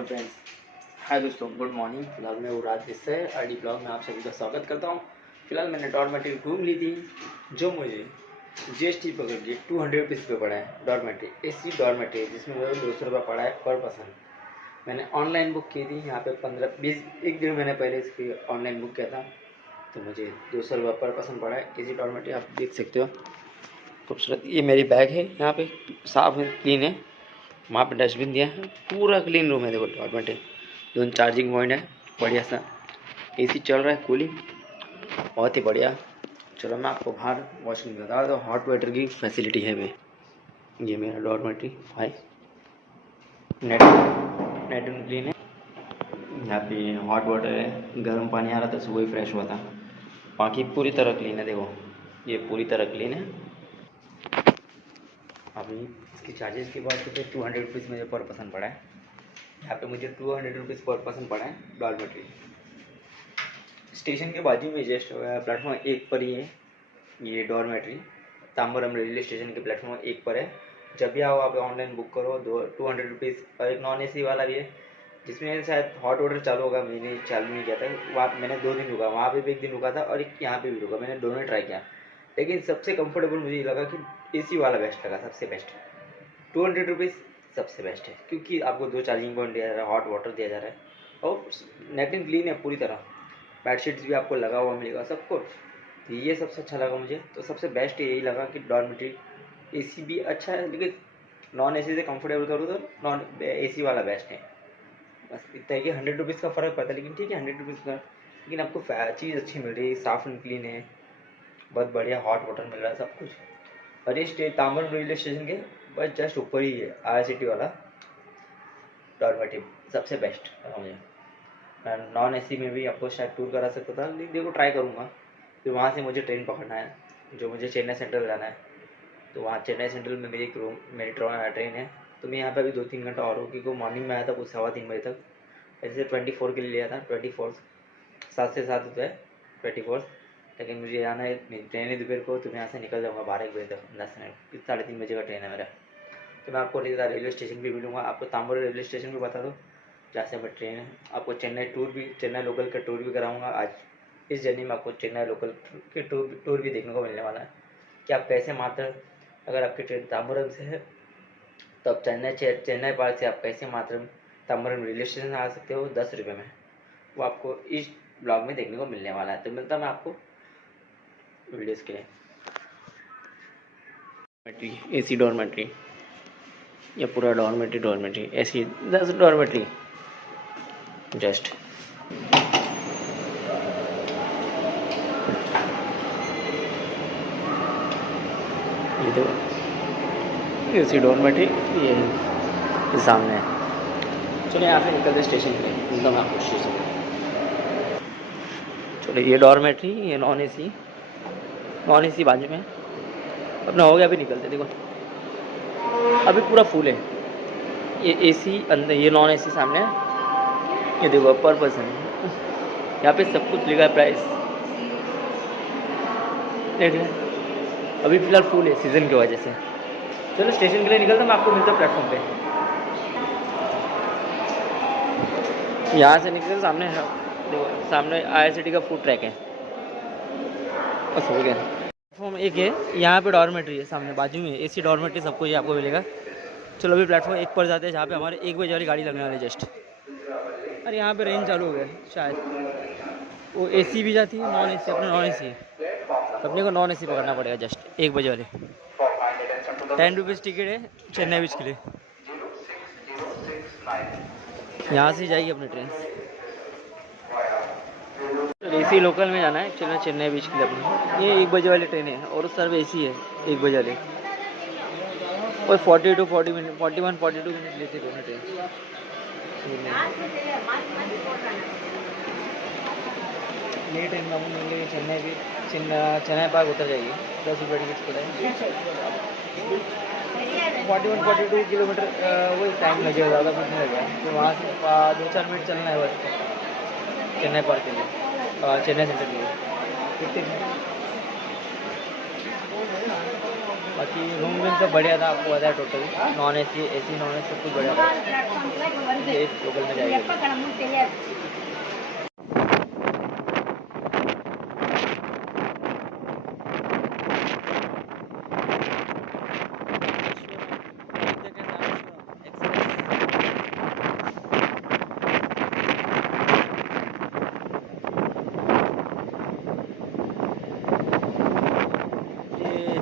Hello friends, हाय दोस्तों, good morning. फिलहाल मैं वो रात से आईडी ब्लॉग में आप सभी का स्वागत करता हूँ। फिलहाल मैंने डॉर्मेट्री रूम ली थी जो मुझे जीएसटी पकड़ के 200 रुपीज़ पे पड़ा है। डॉर्मेट्री एसी डॉर्मेट्री जिसमें मुझे 200 रुपये पड़ा है पर पर्सन। मैंने ऑनलाइन बुक की थी, यहाँ पे 15-20 एक डेढ़ महीने पहले इसकी ऑनलाइन बुक किया था, तो मुझे 200 रुपये पर पर्सन पड़ा है। एसी डॉर्मेट्री आप देख सकते हो, खूबसूरत। ये मेरी बैग है, यहाँ पे साफ है, क्लीन है। वहाँ पे डस्टबिन दिया है, पूरा क्लीन रूम है। देखो डॉर्मेट्री, दोनों चार्जिंग पॉइंट है, बढ़िया सा एसी चल रहा है, कूलिंग बहुत ही बढ़िया। चलो मैं आपको बाहर वॉशरूम बता दो, हॉट वाटर की फैसिलिटी है। मैं ये मेरा डॉर्मेट्री भाई, नेट नेट क्लीन है। यहाँ पे हॉट वाटर है, गर्म पानी आ रहा था, सुबह ही फ्रेश हुआ था। बाकी पूरी तरह क्लीन है, देखो ये पूरी तरह क्लीन है। अभी इसकी चार्जेस की बात करते हैं, 200 रुपीज़ मुझे पर पर्सन पड़ा है। यहाँ पे मुझे 200 रुपीज़ पर पर्सन पड़ा है। डॉर्मेट्री स्टेशन के बाजू में जस्ट प्लेटफॉर्म 1 पर ही है ये डॉर्मेट्री। तांबरम रेलवे स्टेशन के प्लेटफॉर्म 1 पर है। जब भी आओ आप ऑनलाइन बुक करो, 200 रुपीज़। और एक नॉन एसी वाला भी है जिसमें शायद हॉट वाटर चालू होगा, मैंने चालू नहीं किया था। वहाँ मैंने 2 दिन रुका, वहाँ पे भी 1 दिन रुका था और एक यहाँ पे भी रुका। मैंने दोनों ट्राई किया, लेकिन सबसे कंफर्टेबल मुझे ये लगा कि एसी वाला बेस्ट लगा, सबसे बेस्ट। 200 रुपीज़ सबसे बेस्ट है, क्योंकि आपको 2 चार्जिंग पॉइंट दिया जा रहा है, हॉट वाटर दिया जा रहा है, और नेट एंड क्लीन है पूरी तरह। बेडशीट्स भी आपको लगा हुआ मिलेगा, सब कुछ। तो ये सबसे अच्छा लगा मुझे, तो सबसे बेस्ट यही लगा कि डॉर्मेट्री एसी भी अच्छा है, लेकिन नॉन एसी से कंफर्टेबल करूँ तो नॉन एसी वाला बेस्ट है। बस इतना है कि 100 रुपीज़ का फ़र्क पड़ता है, लेकिन ठीक है 100 रुपीज़ का, लेकिन आपको चीज़ अच्छी मिल रही है, साफ़ एंड क्लीन है, बहुत बढ़िया हॉट वाटर मिल रहा है, सब कुछ। और ये तांबरम रेलवे स्टेशन के बस जस्ट ऊपर ही है IRCTC वाला डॉर्मेट्री, सबसे बेस्ट लगा मुझे। मैं नॉन एसी में भी आपको शायद टूर करा सकता था, लेकिन देखो ट्राई करूँगा। फिर वहाँ से मुझे ट्रेन पकड़ना है, जो मुझे चेन्नई सेंट्रल जाना है। तो वहाँ चेन्नई सेंट्रल में मेरी ट्रेन है। तो मैं यहाँ पे अभी 2-3 घंटा और हूँ, क्योंकि मॉर्निंग में आया था कुछ 3:15 बजे तक। ऐसे 24 के लिए लिया था, 24 7 से 7 होता है 24। लेकिन मुझे आना है, मेरी ट्रेन है दोपहर को, तो मैं यहाँ से निकल जाऊँगा 12 बजे तक, 10 मिनट, 3:30 बजे का ट्रेन है मेरा। तो मैं आपको रेलवे स्टेशन भी मिलूँगा, आपको तांबरम रेलवे स्टेशन भी बता दो जहाँ से हमें ट्रेन है। आपको चेन्नई लोकल का टूर भी कराऊँगा। आज इस जर्नी में आपको चेन्नई लोकल के टूर भी देखने को मिलने वाला है कि आप कैसे, मात्र अगर आपकी ट्रेन तांबरम से है तो आप चेन्नई पार्क से आप कैसे मात्र तांबरम रेलवे स्टेशन आ सकते हो 10 रुपये में। वो आपको इस ब्लॉग में देखने को मिलने वाला है। तो मिलता मैं आपको वीडियोज़ के लिए। एसी डॉर्मेट्री, ये पूरा डॉर्मेट्री एसी 10 डॉर्मेट्री जस्ट। ये देखो एसी डॉर्मेट्री, ये सामने है। चलो यहाँ से निकलते स्टेशन के लिए, मिलता मैं आपको स्टेशन। चलो ये डॉर्मेट्री, ये नॉन एसी बाजू में अपना हो गया। अभी निकलते, देखो अभी पूरा फुल है। ये एसी अंदर, ये नॉन एसी सामने है। ये देखो पर पर्सन, यहाँ पे सब कुछ लिखा है, प्राइस देख रहे हैं। अभी फ़िलहाल फुल है सीज़न की वजह से। चलो स्टेशन के लिए निकलता, मैं आपको मिलता प्लेटफॉर्म पे। यहाँ से निकल सामने है, देखो सामने IRCTC का फूड ट्रैक है। बस हो गया। प्लेटफॉर्म 1 है, यहाँ पे डॉर्मेट्री है सामने बाजू में, एसी डॉर्मेट्री सब कुछ आपको मिलेगा। चलो अभी प्लेटफॉर्म 1 पर जाते हैं, जहाँ पे हमारे 1 बजे वाली गाड़ी लगने वाली है जस्ट। अरे यहाँ पे रेंज चालू हो गया शायद, वो एसी भी जाती है, नॉन एसी, अपने नॉन एसी है, अपने को नॉन एसी पकड़ना पड़ेगा जस्ट 1 बजे वाले। 10 रुपीज़ टिकट है चेन्नई बीच के लिए, यहाँ से जाएगी अपनी ट्रेन। एसी लोकल में जाना है, चलो चेन्नई बीच के लिए अपनी। ये 1 बजे वाली ट्रेन है, और सर्व एसी है 1 बजे वाले। और 40 मिनट 42 मिनट लेते दोनों ट्रेन। ये ट्रेन में मिलेगी चेन्नई पार्क उतर जाएगी, 10 रुपये टिकट पड़ेगा। 42 किलोमीटर, वही टाइम लगेगा, ज़्यादा कुछ नहीं लगेगा। तो वहाँ से 2-4 मिनट चलना है बस चेन्नई पार्क के लिए, चेन्नई सेंटर के लिए। कितने बाकी रूम भी सब बढ़िया था, आपको बताया total non AC AC non AC सब कुछ बढ़िया था। ये लोकल में जाएगा।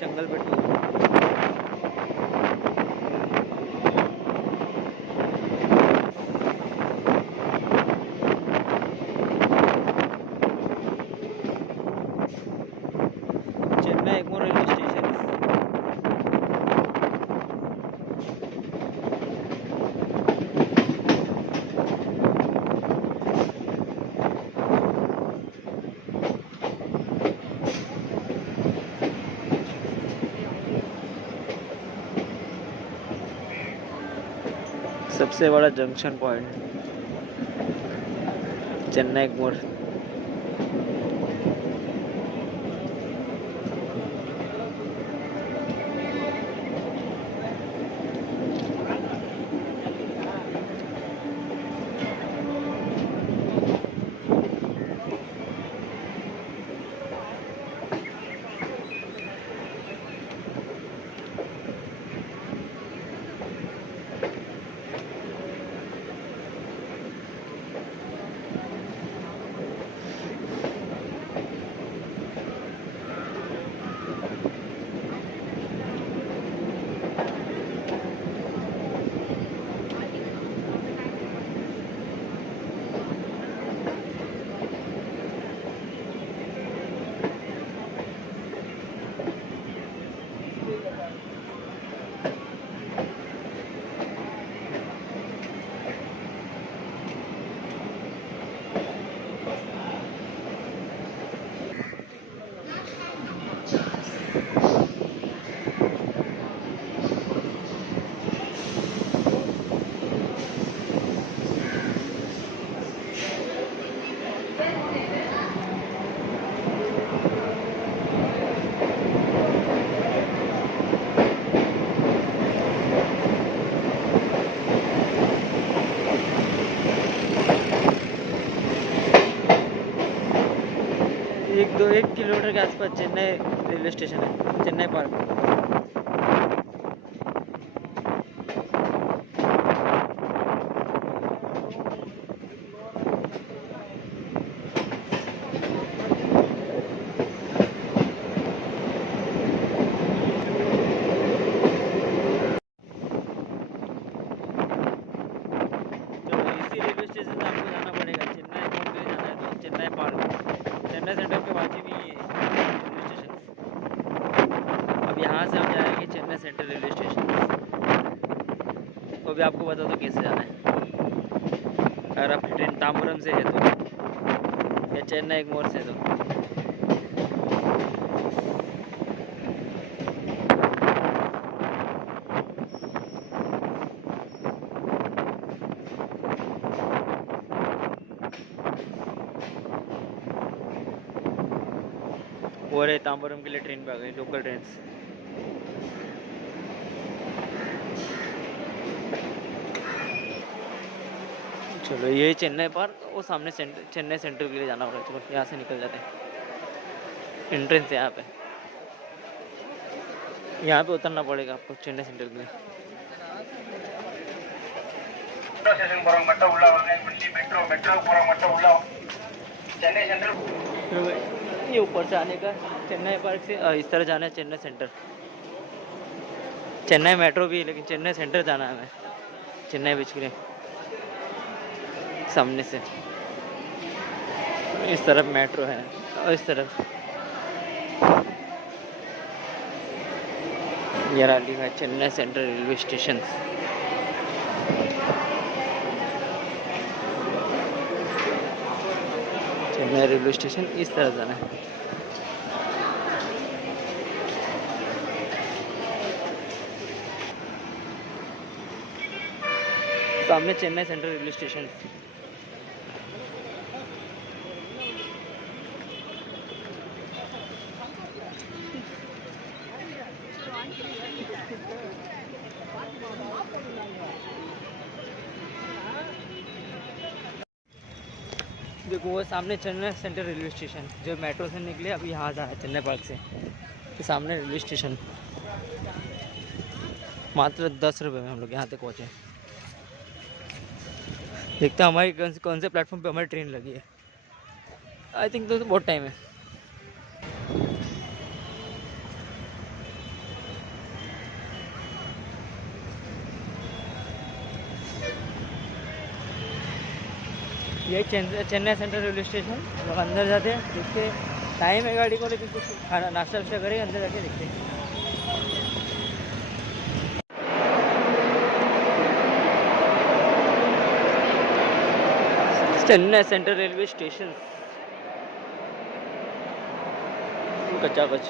जंगल बेटू चेन्नई एग्मोर रेलवे स्टेशन। सबसे बड़ा जंक्शन पॉइंट चेन्नई एग्मोर। एक किलोमीटर के आसपास चेन्नई रेलवे स्टेशन है, चेन्नई पार्क। इसी रेलवे स्टेशन से आपको जाना पड़ेगा, चेन्नई एयरपोर्ट के लिए जाना है तो चेन्नई पार्क, चेन्नई सेंटर के बाजू में ही है रेलवे स्टेशन। अब यहाँ से हम जाएंगे चेन्नई सेंट्रल रेलवे स्टेशन। तो अभी आपको बता दो कैसे जाना है। अगर आपकी ट्रेन तांबरम से है तो, या चेन्नई एग्मोर से तो वो रहे तांबरम के लिए ट्रेन पे आ गई, लोकल ट्रेन। चलो ये चेन्नई पार्क, वो सामने चेन्नई सेंटर के लिए जाना होगा। चलो यहाँ से निकल जाते हैं, एंट्रेंस है यहाँ पे। यहाँ पे उतरना पड़ेगा आपको चेन्नई सेंटर के लिए। ये ऊपर से आने का, चेन्नई पार्क से इस तरह जाना है चेन्नई सेंटर। चेन्नई मेट्रो भी है लेकिन चेन्नई सेंटर जाना है हमें, चेन्नई बीच के लिए सामने से। इस तरफ मेट्रो है और इस तरफ ये लिखा है Chennai central railway station. Chennai railway station इस तरह जाना है। सामने चेन्नई सेंट्रल रेलवे स्टेशन। देखो वो सामने चेन्नई सेंट्रल रेलवे स्टेशन, जो मेट्रो से निकले अभी यहाँ जा रहा है चेन्नई पार्क से, तो सामने रेलवे स्टेशन। मात्र 10 रुपये में हम लोग यहाँ तक पहुँचे। देखते हैं हमारी कौन से प्लेटफॉर्म पे हमारी ट्रेन लगी है। आई थिंक तो बहुत टाइम है। ये चेन्नई सेंट्रल रेलवे स्टेशन। लोग अंदर जाते हैं, देखते टाइम है गाड़ी को, लेकिन कुछ खाना नाश्ता वाश्ता करें, अंदर जाके देखते हैं। चेन्नई सेंट्रल रेलवे स्टेशन कच्चा कच।